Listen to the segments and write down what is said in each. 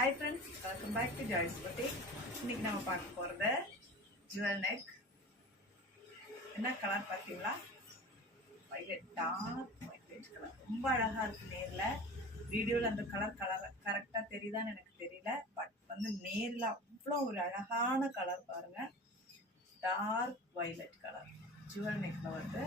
Hi friends, welcome back to Joy's Boutique. இன்னைக்கு நம்ம பார்க்க போறது ஜுவல் நெக். என்ன கலர் பாத்தீங்களா? violet, dark violet colour. ரொம்ப அழகா இருக்கு நேர்ல. வீடியோல அந்த கலர் கரெக்ட்டா தெரியுதான்னு எனக்கு தெரியல. பட் வந்து நேர்ல அவ்வளவு ஒரு அழகான கலர் பாருங்க. Dark violet colour. ஜுவல் நெக்ல வந்து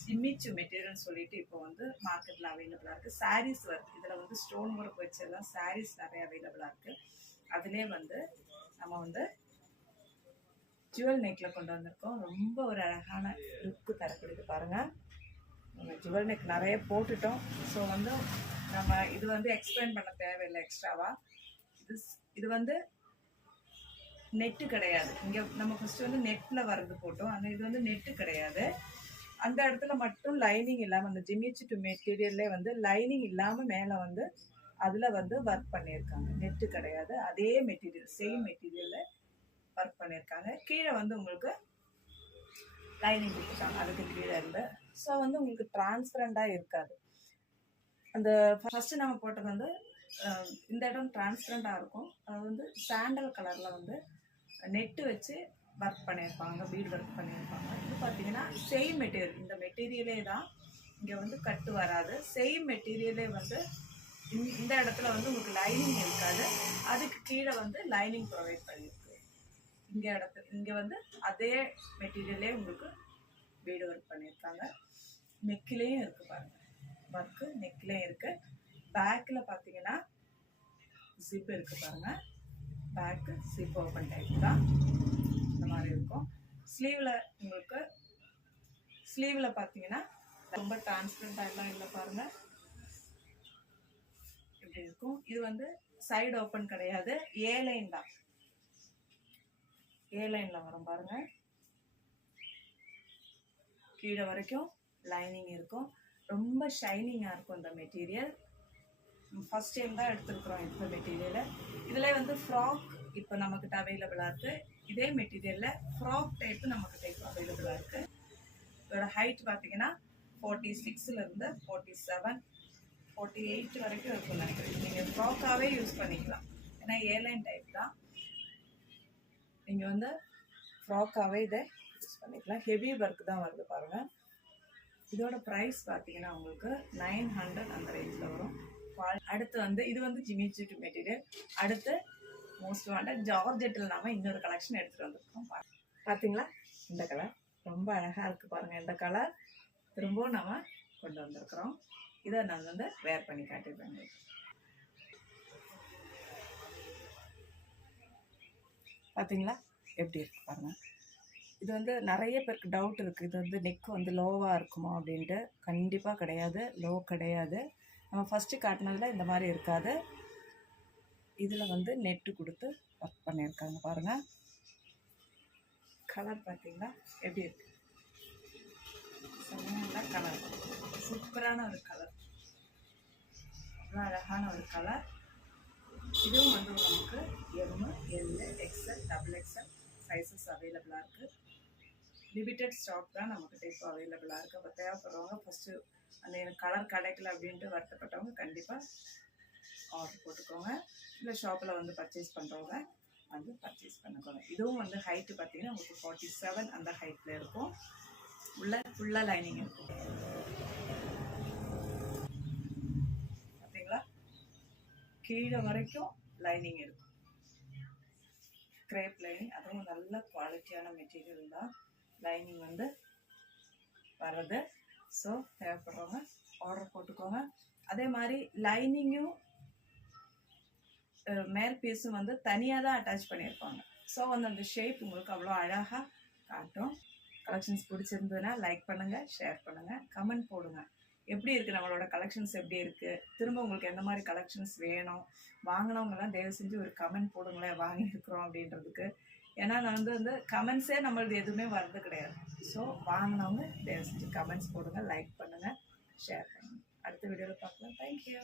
ஜிமிச்சு மெட்டீரியல் சொல்லிட்டு இப்போ வந்து மார்க்கெட்ல அவைலபிளா இருக்கு. சாரீஸ் வருது. இதுல வந்து ஸ்டோன் ஒர்க் வச்செல்லாம் சாரீஸ் நிறைய அவைலபிளா இருக்கு. அதுலேயே வந்து நம்ம வந்து ஜுவல் நெக்ல கொண்டு வந்திருக்கோம். ரொம்ப ஒரு அழகான லுக்கு தரக்கூடியது பாருங்க. நம்ம ஜுவல் நெக் நிறைய போட்டுட்டோம். ஸோ வந்து நம்ம இது வந்து எக்ஸ்பிளைன் பண்ண தேவையில்லை எக்ஸ்ட்ராவா. இது வந்து நெட்டு கிடையாது. இங்கே நம்ம ஃபர்ஸ்ட் வந்து நெட்ல வர்றது போட்டோம். ஆனால் இது வந்து நெட்டு கிடையாது. அந்த இடத்துல மட்டும் லைனிங் இல்லாமல் அந்த ஜிமிச்சு டு மெட்டீரியல்லே வந்து லைனிங் இல்லாமல் மேலே வந்து அதில் வந்து ஒர்க் பண்ணியிருக்காங்க. நெட்டு கிடையாது. அதே மெட்டீரியல் சேம் மெட்டீரியலில் ஒர்க் பண்ணியிருக்காங்க. கீழே வந்து உங்களுக்கு லைனிங் கொடுத்துருக்காங்க. அதுக்கு கீழே இருந்து ஸோ வந்து உங்களுக்கு டிரான்ஸ்பரண்டாக இருக்காது. அந்த ஃபர்ஸ்ட் நம்ம போட்டது வந்து இந்த இடம் டிரான்ஸ்பரண்டாக இருக்கும். அது வந்து சாண்டல் கலரில் வந்து நெட்டு வச்சு ஒர்க் பண்ணியிருப்பாங்க, பீட் ஒர்க் பண்ணியிருப்பாங்க. இது பார்த்தீங்கன்னா சேம் மெட்டீரியல், இந்த மெட்டீரியலே தான் இங்கே வந்து கட்டு வராது. சேம் மெட்டீரியலே வந்து இந்த இடத்துல வந்து உங்களுக்கு லைனிங் இருக்காது. அதுக்கு கீழே வந்து லைனிங் ப்ரொவைட் பண்ணியிருக்கு. இங்கே வந்து அதே மெட்டீரியலே உங்களுக்கு பீடு ஒர்க் பண்ணியிருக்காங்க. நெக்கிலையும் இருக்குது பாருங்கள், ஒர்க்கு நெக்லேயும் இருக்குது. பேக்கில் பார்த்தீங்கன்னா ஜிப் இருக்குது பாருங்கள். பேக்கு ஜிப் ஓப்பன் டைப் தான் இந்த மாதிரி இருக்கும். ஸ்லீவில் பார்த்தீங்கன்னா ரொம்ப டிரான்ஸ்பரண்டாக எல்லாம் இல்லை பாருங்கள், இப்படி இருக்கும். இது வந்து சைடு ஓப்பன் கிடையாது, ஏ லைன் தான். ஏ லைனில் வரும் பாருங்கள். கீழே வரைக்கும் லைனிங் இருக்கும். ரொம்ப ஷைனிங்காக இருக்கும் இந்த மெட்டீரியல். ஃபர்ஸ்ட் டைம் தான் எடுத்துருக்குறோம் இந்த மெட்டீரியலை. இதில் வந்து ஃப்ராக் இப்போ நம்மக்கிட்ட அவைலபிளாக இருக்குது. இதே மெட்டீரியலில் ஃப்ராக் டைப்பு நம்மக்கிட்ட இப்போ அவைலபிளாக இருக்குது. இதோட ஹைட் பார்த்தீங்கன்னா 46லேருந்து 47, 48 வரைக்கும் இருக்கும்னு நினைக்கிறேன். நீங்கள் ஃப்ராக்காகவே யூஸ் பண்ணிக்கலாம். ஏன்னா ஏர்லைன் டைப் தான். நீங்கள் வந்து ஃப்ராக்காகவே இதை யூஸ் பண்ணிக்கலாம். ஹெவி ஒர்க் தான் வருது பாருங்கள். இதோட ப்ரைஸ் பார்த்தீங்கன்னா உங்களுக்கு 900 அந்த ரேஞ்சில் வரும். அடுத்து வந்து இது வந்து ஜிமிச்சு டு மெட்டீரியல். அடுத்து மோஸ்ட் வாண்டட் ஜார்ஜெட்டில் நாம இன்னொரு கலெக்ஷன் எடுத்துகிட்டு வந்திருக்கோம். பார்த்தீங்களா, இந்த கலர் ரொம்ப அழகாக இருக்குது பாருங்கள். இந்த கலர் திரும்பவும் நம்ம கொண்டு வந்திருக்கிறோம். இதை நான் வந்து வேர் பண்ணி காட்டிடுவேன். பார்த்தீங்களா எப்படி இருக்கு பாருங்கள். இது வந்து நிறைய பேருக்கு டவுட் இருக்குது, இது வந்து நெக் வந்து லோவாக இருக்குமா அப்படின்ட்டு. கண்டிப்பாக கிடையாது, லோ கிடையாது. நம்ம ஃபஸ்ட்டு காட்டினதில் இந்த மாதிரி இருக்காது. இதில் வந்து நெட்டு கொடுத்து ஒர்க் பண்ணியிருக்காங்க பாருங்கள். கலர் பார்த்தீங்களா எப்படி இருக்கு, செம்மையான கலர், சூப்பரான ஒரு கலர், அவ்வளோ அழகான ஒரு கலர். இதுவும் வந்து நமக்கு M, L, XL, XXL sizes அவைலபிளாக இருக்குது. லிமிட்டட் ஸ்டாக் தான் நம்மக்கிட்ட இப்போ அவைலபிளாக இருக்குது. அப்போ தேவைப்படுறவங்க ஃபஸ்ட்டு அந்த எனக்கு கலர் கிடைக்கல அப்படின்ட்டு வருத்தப்பட்டவங்க கண்டிப்பாக ஆர்டர் போட்டுக்கோங்க. இல்லை ஷாப்பில் வந்து பர்ச்சேஸ் பண்ணுறவங்க வந்து பர்ச்சேஸ் பண்ணிக்கோங்க. இதுவும் வந்து ஹைட்டு பார்த்தீங்கன்னா உங்களுக்கு 47 அந்த ஹைட்டில் இருக்கும். ஃபுல்லாக லைனிங் இருக்கும். பார்த்தீங்களா, கீழே வரைக்கும் லைனிங் இருக்கும். கிரேப் லைனிங், அதுவும் நல்ல குவாலிட்டியான மெட்டீரியல் தான் லைனிங் வந்து வர்றது. ஸோ தேவைப்படுறவங்க ஆர்டர் போட்டுக்கோங்க. அதே மாதிரி லைனிங்கும் மேல் பீஸும் வந்து தனியாக தான் அட்டாச் பண்ணியிருப்பாங்க. ஸோ வந்து அந்த ஷேப் உங்களுக்கு அவ்வளோ அழகாக காட்டும். கலெக்ஷன்ஸ் பிடிச்சிருந்ததுன்னா லைக் பண்ணுங்கள், ஷேர் பண்ணுங்கள், கமெண்ட் போடுங்க. எப்படி இருக்குது நம்மளோட கலெக்ஷன்ஸ், எப்படி இருக்குது, திரும்ப உங்களுக்கு எந்த மாதிரி கலெக்ஷன்ஸ் வேணும், வாங்கினவங்கலாம் தயவு செஞ்சு ஒரு கமெண்ட் போடுங்களேன் வாங்கியிருக்கிறோம் அப்படின்றதுக்கு. ஏன்னா நான் வந்து கமெண்ட்ஸே நம்மளது எதுவுமே வர்றது கிடையாது. ஸோ வாங்கினவங்க தயவு செஞ்சு கமெண்ட்ஸ் போடுங்க, லைக் பண்ணுங்கள், ஷேர் பண்ணுங்கள். அடுத்த வீடியோவில் பார்க்கலாம். தேங்க்யூ.